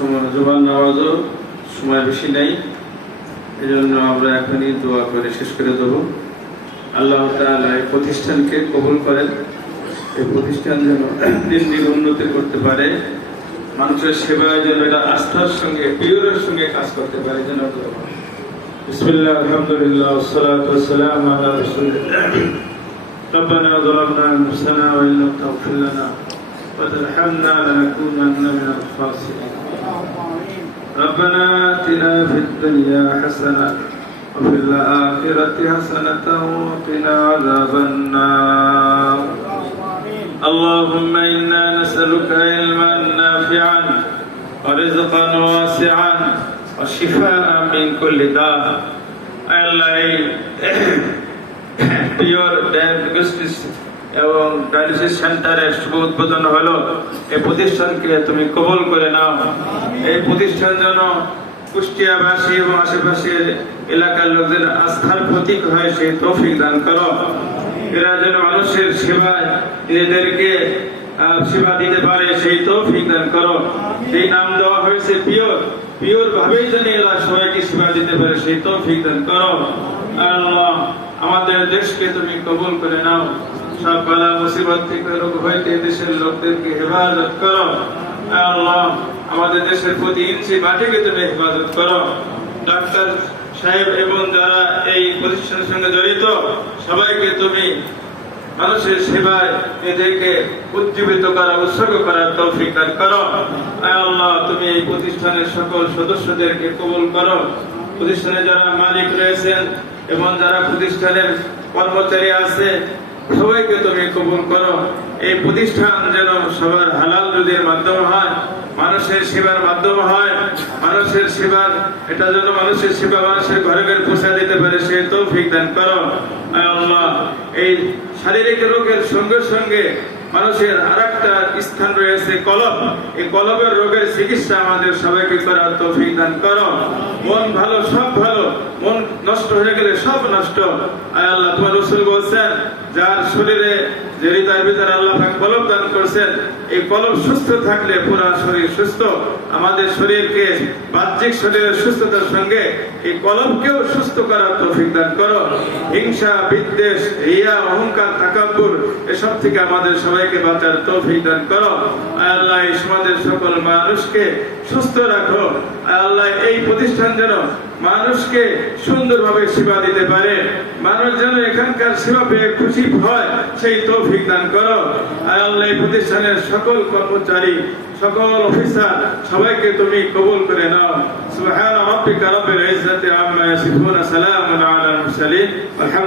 সময় জোবান নামাজও সময় বেশি নেই এই জন্য আমরা এখনই দোয়া করে শেষ করে দেবো আল্লাহ তাআলা এই প্রতিষ্ঠানকে কবুল করেন এই প্রতিষ্ঠান যেন দিন দিন উন্নতি করতে পারে মানুষের সেবায় যেন এটা আস্থার সঙ্গে পিওরের সঙ্গে কাজ করতে পারে যেন বিসমিল্লাহ আলহামদুলিল্লাহ والصلاة والسلام على رسول الله ربنا ظلمنا أنفسنا وإن لم تغفر لنا وترحمنا لنكونن من الخاسرين ربنا آتنا في الدنيا حسنة وفي الآخرة حسنة وقنا عذاب النار. اللهم إنا نسألك علما نافعا ورزقا واسعا وشفاء من كل داء. Allah, your death justice এবং ডায়ালিসিস সেন্টারের শুভ উদ্বোধন হলো। এই প্রতিষ্ঠানকে তুমি কবল করে নাও। এই প্রতিষ্ঠান যেন কুষ্টিয়াবাসী এবং আশেপাশের এলাকার লোকদের আস্থার প্রতীক হয়, সেই তৌফিক দান করো। এরা যেন মানুষের সেবায় নিজেদেরকে সেবা দিতে পারে, সেই তৌফিক দান করো। সেই নাম দেওয়া হয়েছে পিওর পিওর ভাবেই যেন এরা সবাইকে সেবা দিতে পারে, সেই তৌফিক দান করো। আল্লাহ, আমাদের দেশকে তুমি কবুল করে নাও। সব বালা মুসিবত থেকে রোগ হইতে দেশের লোকদেরকে হেফাজত করো। আল্লাহ, আমাদের দেশের প্রতি ইঞ্চি মাটিকে তুমি হেফাজত করো। ডাক্তার সাহেব এবং যারা এই প্রতিষ্ঠানের সঙ্গে জড়িত, সবাইকে তুমি মানুষের সেবায় এদেরকে উজ্জীবিত করা, উৎসর্গ করার তৌফিক দান করো। আল্লাহ, তুমি এই প্রতিষ্ঠানের সকল সদস্যদেরকে কবুল করো। প্রতিষ্ঠানে যারা মালিক রয়েছেন এবং যারা প্রতিষ্ঠানের কর্মচারী আছে সবাইকে তুমি কবুল করো। এই প্রতিষ্ঠান যেন সবার হালাল রুজির মাধ্যমে হয়, মানুষের সেবার মাধ্যমে হয়, মানুষের সেবার এটা যেন মানুষের সেবা মানুষের ঘরে ঘরে পৌঁছা দিতে পারে, সে তৌফিক দান করো। আল্লাহ, এই শারীরিক রোগের সঙ্গে সঙ্গে মানুষের আর একটা স্থান রয়েছে কলম এই কলমের রোগের চিকিৎসা আমাদের সবাইকে করার তৌফিক দান করো। মন ভালো, সব ভালো। মন নষ্ট হয়ে গেলে সব নষ্ট। আয় আল্লাহ, তোমার রসুল বলছেন যার শরীরে যে হৃদয়ের ভিতরে আল্লাহ কলম দান করছেন, এই কলম সুস্থ থাকলে পুরা শরীর সুস্থ। আমাদের শরীরকে, বাহ্যিক শরীরের সুস্থতার সঙ্গে এই কলমকেও সুস্থ করার তৌফিক দান করো। হিংসা, বিদ্বেষ রিয়া অহংকার, তাকাব্বুর, এসব থেকে আমাদের সবাইকে বাঁচার তৌফিক দান করো। আল্লাহ, এই সমাজের সকল মানুষকে সুস্থ রাখো। আল্লাহ, এই প্রতিষ্ঠান যেন মানুষকে সুন্দরভাবে সেবা দিতে পারে। মানুষ যেন এখানকার সেবা পেয়ে খুশি হয়, সেই তৌফিক দান করো। আল্লাহ প্রতিষ্ঠানের সকল কর্মচারী, সকল অফিসার, সবাইকে তুমি কবুল করে নাও। সুবহান রাব্বিকা রাব্বিল ইজ্জাতি আম্মা ইয়াসিফুন, সালামুন আলাল মুরসালিন।